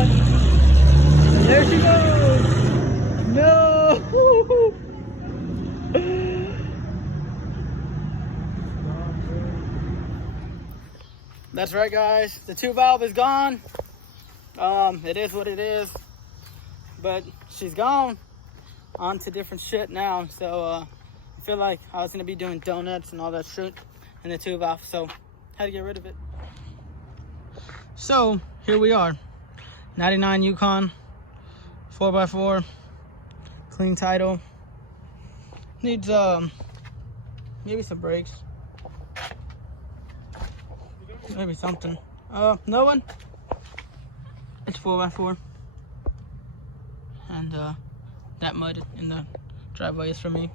on. And there she goes. No. That's right, guys. The 2 valve is gone. It is what it is. But she's gone. On to different shit now. So I feel like I was gonna be doing donuts and all that shit in the 2 valve. So had to get rid of it. So here we are. 99 Yukon 4x4, clean title. Needs maybe some brakes, maybe something. No one. It's 4x4, and that mud in the driveway is for me.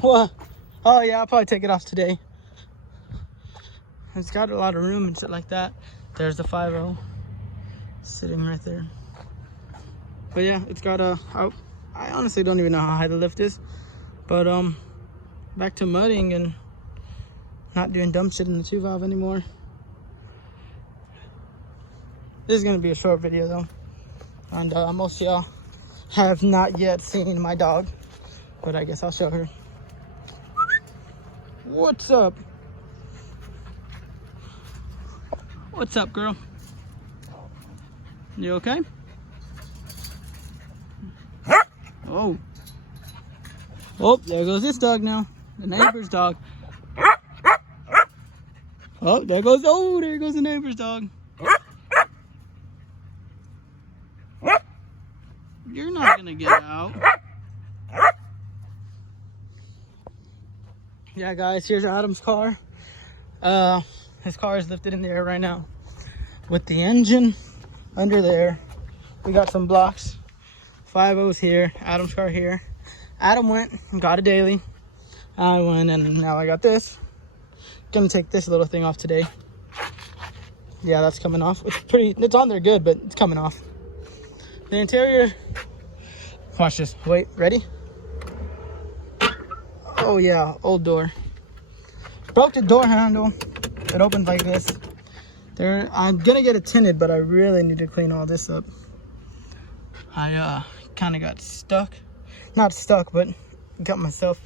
What? Oh yeah, I'll probably take it off today. It's got a lot of room and shit like that. There's the 5.0 sitting right there. But yeah, it's got a. I honestly don't even know how high the lift is. But back to mudding and not doing dumb shit in the 2 valve anymore. This is gonna be a short video though, and most of y'all have not yet seen my dog, but I guess I'll show her. What's up? What's up, girl? You okay? Oh. Oh, there goes this dog now. The neighbor's dog. Oh, there goes the neighbor's dog. You're not gonna get out. Yeah, guys, here's Adam's car. His car is lifted in the air right now with the engine under there. We got some blocks, 5.0s here, Adam's car here. Adam went and got a daily. I went and now I got this. Gonna take this little thing off today. Yeah, that's coming off. It's on there good, but it's coming off. The interior, watch this. Wait, ready? Oh yeah, old door. Broke the door handle. It opens like this. I'm gonna get it tinted, but I really need to clean all this up. I kind of got stuck. Not stuck, but got myself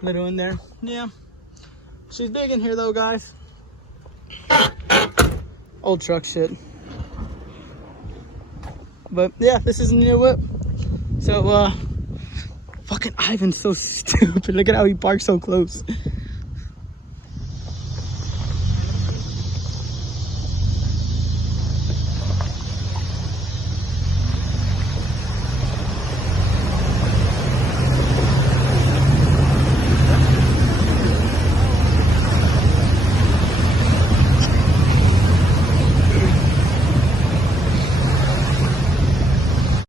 a little in there. Yeah. She's big in here though, guys. Old truck shit. But yeah, this is a new whip. So fucking Ivan's so stupid. Look at how he parks so close.